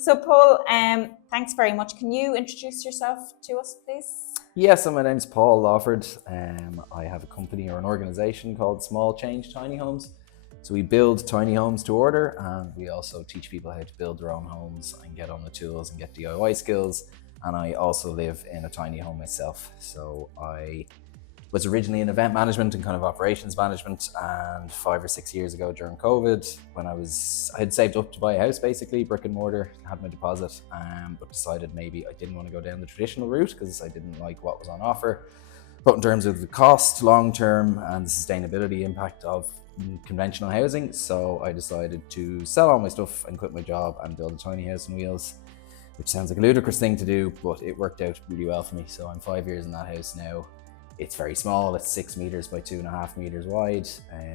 So Paul, thanks very much. Can you introduce yourself to us, please? Yes, so my name's Paul Lawford. I have a company or an organisation called Small Change Tiny Homes. So we build tiny homes to order, and we also teach people how to build their own homes and get on the tools and get DIY skills. And I also live in a tiny home myself. So I was originally in event management and kind of operations management, and 5 or 6 years ago during COVID, when I had saved up to buy a house, basically brick and mortar, had my deposit, but decided maybe I didn't want to go down the traditional route because I didn't like what was on offer, both in terms of the cost long term and the sustainability impact of conventional housing. So I decided to sell all my stuff and quit my job and build a tiny house on wheels, which sounds like a ludicrous thing to do, but it worked out really well for me. So I'm 5 years in that house now. It's very small, it's 6 meters by 2.5 meters wide.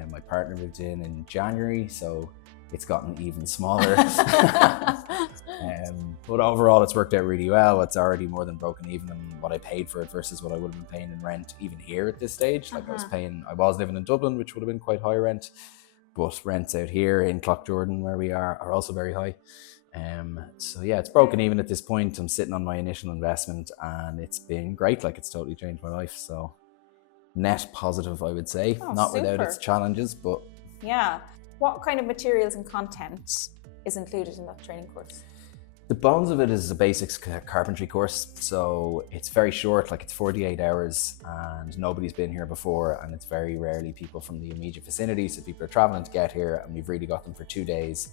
My partner moved in January, so it's gotten even smaller. But overall, it's worked out really well. It's already more than broken even on what I paid for it versus what I would have been paying in rent, even here at this stage. Like I was living in Dublin, which would have been quite high rent, but rents out here in Cloughjordan, where we are also very high. So yeah, it's broken even at this point. I'm sitting on my initial investment and it's been great. Like, it's totally changed my life. So net positive, I would say. Not super. without its challenges, but Yeah. What kind of materials and content is included in that training course? the bones of it is a basics carpentry course. So it's very short, like it's 48 hours, and nobody's been here before, and it's very rarely people from the immediate vicinity. So people are traveling to get here, and we've really got them for 2 days.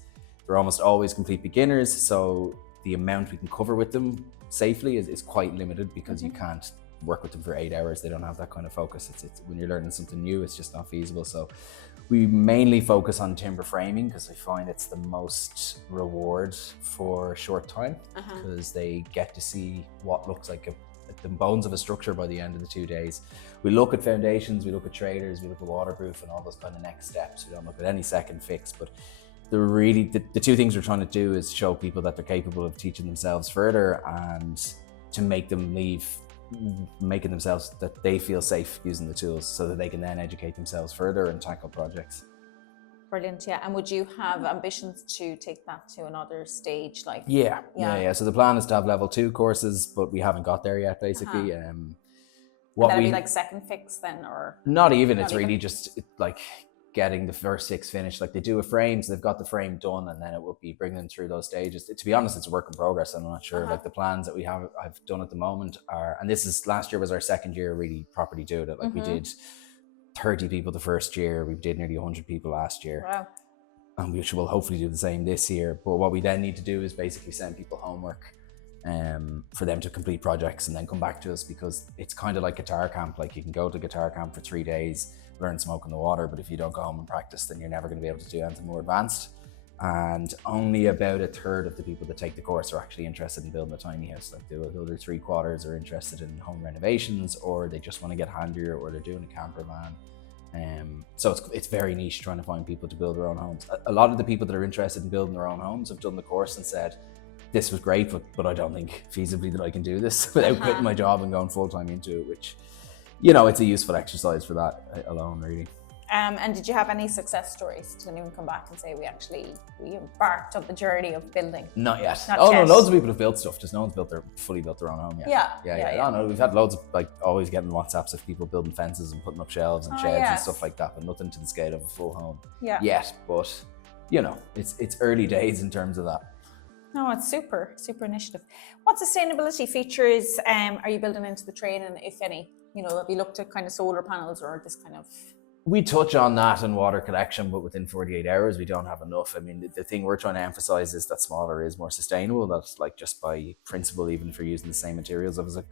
They're almost always complete beginners, so the amount we can cover with them safely is quite limited, because you can't work with them for 8 hours. They don't have that kind of focus. It's when you're learning something new, it's just not feasible. So we mainly focus on timber framing because I find it's the most reward for short time, because they get to see what looks like the bones of a structure by the end of the 2 days. We look at foundations, we look at traders, we look at waterproof and all those kind of next steps. We don't look at any second fix, but the two things we're trying to do is show people that they're capable of teaching themselves further, and to make them leave making themselves that they feel safe using the tools, so that they can then educate themselves further and tackle projects. Brilliant, yeah. And would you have ambitions to take that to another stage? Like, Yeah. So the plan is to have level 2 courses, but we haven't got there yet, basically. That'd be like second fix then, or not even. It's really just like getting the first 6 finished. Like, they do a frame, so they've got the frame done, and then it will be bringing them through those stages. To be honest, it's a work in progress. I'm not sure. Like, the plans that I've done at the moment are, and last year was our second year really properly doing it. Like, we did 30 people the first year, we did nearly 100 people last year. Wow. And we will hopefully do the same this year. But what we then need to do is basically send people homework for them to complete projects and then come back to us, because it's kind of like guitar camp. Like, you can go to guitar camp for 3 days, learn smoke in the water, but if you don't go home and practice, then you're never going to be able to do anything more advanced. And only about 1/3 of the people that take the course are actually interested in building a tiny house. Like, the other 3/4 are interested in home renovations, or they just want to get handier, or they're doing a camper van. So it's very niche, trying to find people to build their own homes. A lot of the people that are interested in building their own homes have done the course and said, this was great, but I don't think feasibly that I can do this without quitting my job and going full-time into it, which, it's a useful exercise for that alone, really. And did you have any success stories? Did anyone come back and say we embarked on the journey of building? Not yet. Not No, yet. loads of people have built stuff, just no one's fully built their own home yet. Yeah. Oh, no, we've had loads of, like, always getting WhatsApps of people building fences and putting up shelves and sheds and stuff like that, but nothing to the scale of a full home yet. But, it's early days in terms of that. No, it's super initiative. What sustainability features are you building into the training, if any? Have you looked at kind of solar panels or this kind of... We touch on that and water collection, but within 48 hours, we don't have enough. I mean, the thing we're trying to emphasize is that smaller is more sustainable. That's, like, just by principle, even if you're using the same materials as a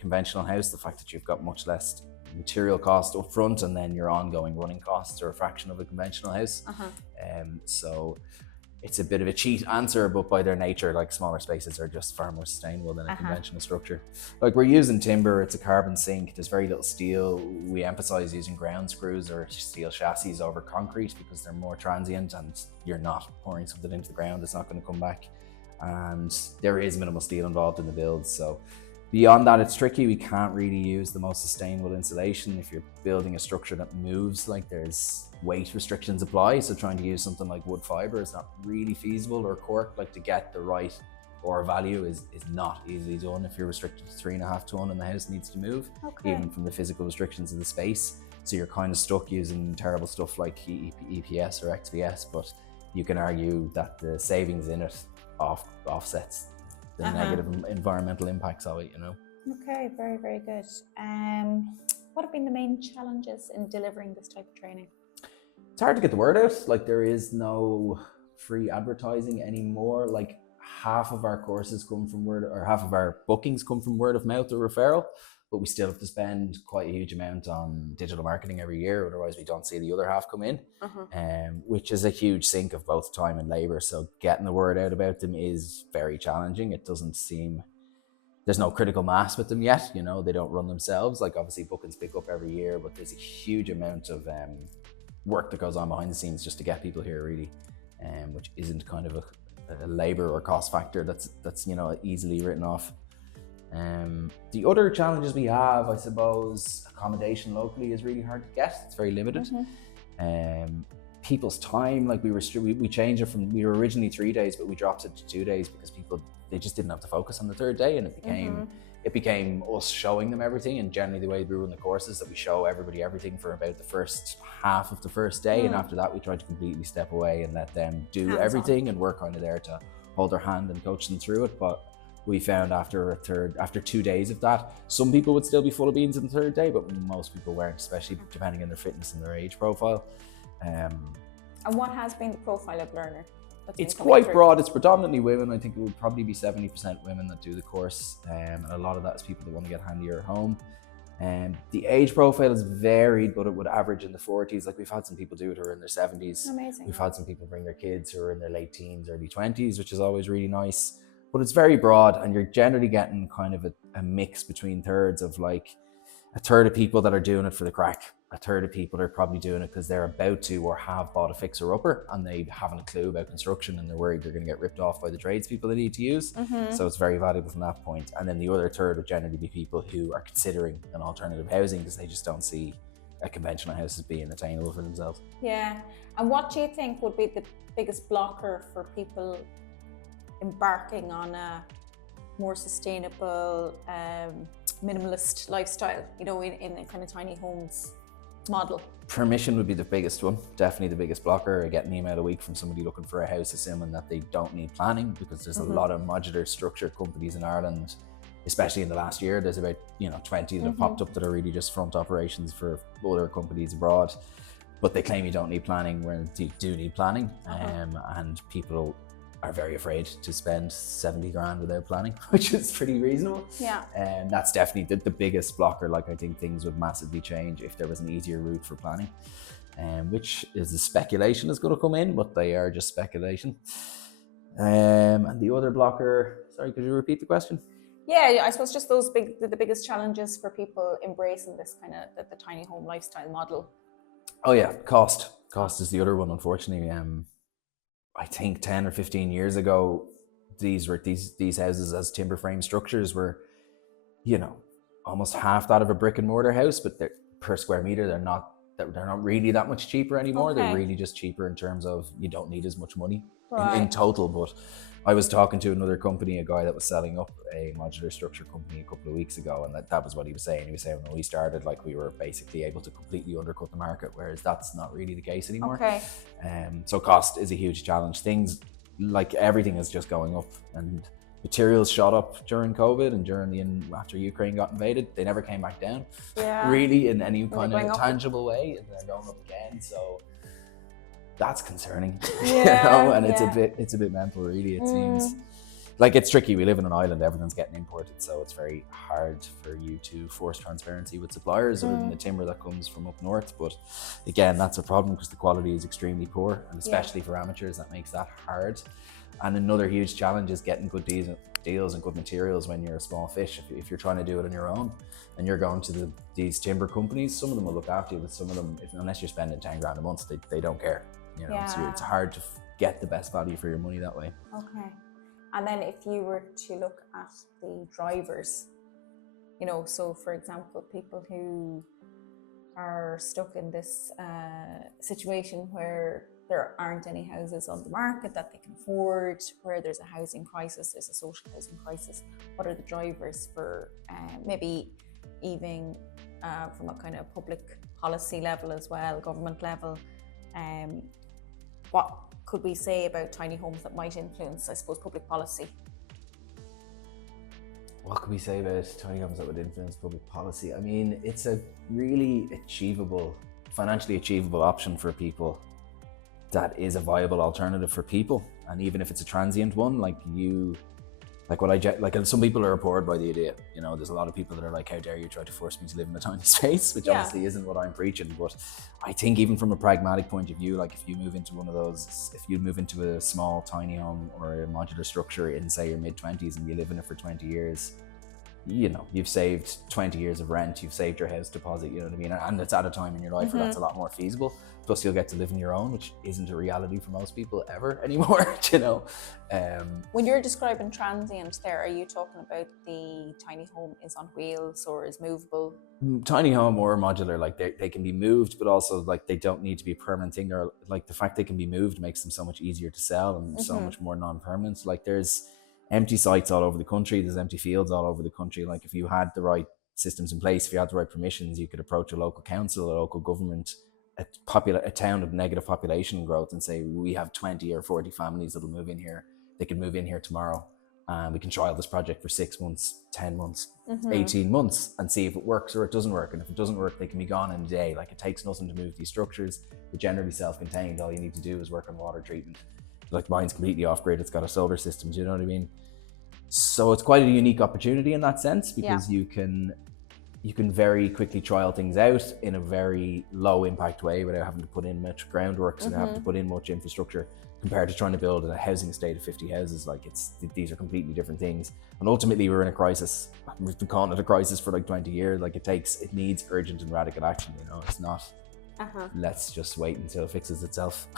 conventional house, the fact that you've got much less material cost up front, and then your ongoing running costs are a fraction of a conventional house. So it's a bit of a cheat answer, but by their nature, like, smaller spaces are just far more sustainable than a conventional structure. Like, we're using timber, it's a carbon sink, there's very little steel. We emphasize using ground screws or steel chassis over concrete because they're more transient, and you're not pouring something into the ground, it's not going to come back. And there is minimal steel involved in the build. So beyond that, it's tricky. We can't really use the most sustainable insulation if you're building a structure that moves. Like, there's weight restrictions apply, so trying to use something like wood fiber is not really feasible, or cork, like, to get the right ore value is not easily done if you're restricted to 3.5 ton and the house needs to move, Okay. even from the physical restrictions of the space. So you're kind of stuck using terrible stuff like EPS or XPS, but you can argue that the savings in it offsets the negative environmental impacts of it, you know. Okay, very, very good. What have been the main challenges in delivering this type of training? It's hard to get the word out. Like, there is no free advertising anymore. Like, half of our courses come from half of our bookings come from word of mouth or referral, but we still have to spend quite a huge amount on digital marketing every year. Otherwise we don't see the other half come in, which is a huge sink of both time and labor. So getting the word out about them is very challenging. It doesn't seem, there's no critical mass with them yet. You know, they don't run themselves. Like, obviously bookings pick up every year, but there's a huge amount of work that goes on behind the scenes just to get people here, really, which isn't kind of a labor or cost factor that's you know, easily written off. The other challenges we have, I suppose, accommodation locally is really hard to get. It's very limited. People's time, like we changed it from, we were originally 3 days, but we dropped it to 2 days because people, they just didn't have to focus on the third day, and it became us showing them everything. And generally the way we run the courses, that we show everybody everything for about the first half of the first day, and after that we try to completely step away and let them do everything, and we're kind of there to hold their hand and coach them through it. But we found after 2 days of that, some people would still be full of beans on the third day, but most people weren't, especially depending on their fitness and their age profile. And what has been the profile of learner? It's quite broad. It's predominantly women. I think it would probably be 70% women that do the course, and a lot of that is people that want to get handier at home. The age profile is varied, but it would average in the 40s. Like, we've had some people do it who are in their 70s. Amazing. We've had some people bring their kids who are in their late teens, early 20s, which is always really nice. But it's very broad, and you're generally getting kind of a mix between thirds of, like, a third of people that are doing it for the crack. A third of people are probably doing it because they're about to or have bought a fixer-upper and they haven't a clue about construction, and they're worried they're going to get ripped off by the tradespeople they need to use. So it's very valuable from that point. And then the other third would generally be people who are considering an alternative housing because they just don't see a conventional house as being attainable for themselves. Yeah. And what do you think would be the biggest blocker for people embarking on a more sustainable, minimalist lifestyle, you know, in a kind of tiny homes model? Permission would be the biggest one, definitely the biggest blocker. I get an email a week from somebody looking for a house assuming that they don't need planning, because there's a lot of modular structure companies in Ireland, especially in the last year. There's about 20 that have popped up that are really just front operations for other companies abroad, but they claim you don't need planning when you do need planning. And people are very afraid to spend 70 grand without planning, which is pretty reasonable. Yeah. And that's definitely the biggest blocker. Like, I think things would massively change if there was an easier route for planning, which is the speculation is going to come in, but they are just speculation. And the other blocker, sorry, could you repeat the question? Yeah, I suppose just the biggest challenges for people embracing this kind of the tiny home lifestyle model. Oh yeah, cost is the other one, unfortunately. I think 10 or 15 years ago, these houses as timber frame structures were, almost half that of a brick and mortar house, but per square meter, they're not really that much cheaper anymore. Okay. They're really just cheaper in terms of you don't need as much money Right. in total. But I was talking to another company, a guy that was selling up a modular structure company a couple of weeks ago, and that was what he was saying. He was saying when we started, like, we were basically able to completely undercut the market, whereas that's not really the case anymore. Okay. So cost is a huge challenge. Things like everything is just going up, and materials shot up during COVID and after Ukraine got invaded. They never came back down, really, in any kind of tangible way, and they're going up again. So that's concerning, and it's a bit mental, really. It seems like it's tricky. We live in an island, everything's getting imported, so it's very hard for you to force transparency with suppliers other than the timber that comes from up north. But again, that's a problem because the quality is extremely poor, and especially for amateurs, that makes that hard. And another huge challenge is getting good deals and good materials when you're a small fish. If you're trying to do it on your own and you're going to these timber companies, some of them will look after you, but some of them, unless you're spending 10 grand a month, they don't care. So it's hard to get the best value for your money that way. Okay. And then if you were to look at the drivers, so for example, people who are stuck in this situation where there aren't any houses on the market that they can afford, where there's a housing crisis, there's a social housing crisis. What are the drivers for maybe even from a kind of public policy level as well, government level? What could we say about tiny homes that might influence, I suppose, public policy? What could we say about tiny homes that would influence public policy? I mean, it's a really achievable, financially achievable option for people that is a viable alternative for people. And even if it's a transient one, like some people are abhorred by the idea. You know, there's a lot of people that are like, how dare you try to force me to live in a tiny space, which obviously isn't what I'm preaching. But I think even from a pragmatic point of view, like if you move into a small tiny home or a modular structure in, say, your mid-20s and you live in it for 20 years, you know, you've saved 20 years of rent, you've saved your house deposit, you know what I mean? And it's at a time in your life where that's a lot more feasible. Plus you'll get to live on your own, which isn't a reality for most people ever anymore, you know? When you're describing transient there, are you talking about the tiny home is on wheels or is movable? Tiny home or modular, like they can be moved, but also like they don't need to be a permanent thing. Or like the fact they can be moved makes them so much easier to sell and so much more non-permanent. Like there's empty sites all over the country, there's empty fields all over the country. Like if you had the right systems in place, if you had the right permissions, you could approach a local council, a local government, a town of negative population growth and say, we have 20 or 40 families that'll move in here. They can move in here tomorrow. And we can trial this project for 6 months, 10 months, 18 months and see if it works or it doesn't work. And if it doesn't work, they can be gone in a day. Like it takes nothing to move these structures. They're generally self-contained. All you need to do is work on water treatment. Like mine's completely off-grid. It's got a solar system. Do you know what I mean? So it's quite a unique opportunity in that sense because you can very quickly trial things out in a very low impact way without having to put in much groundwork, so having to put in much infrastructure compared to trying to build a housing estate of 50 houses. Like these are completely different things. And ultimately we're in a crisis. We've been calling it a crisis for like 20 years. Like it needs urgent and radical action, you know, it's not, let's just wait until it fixes itself.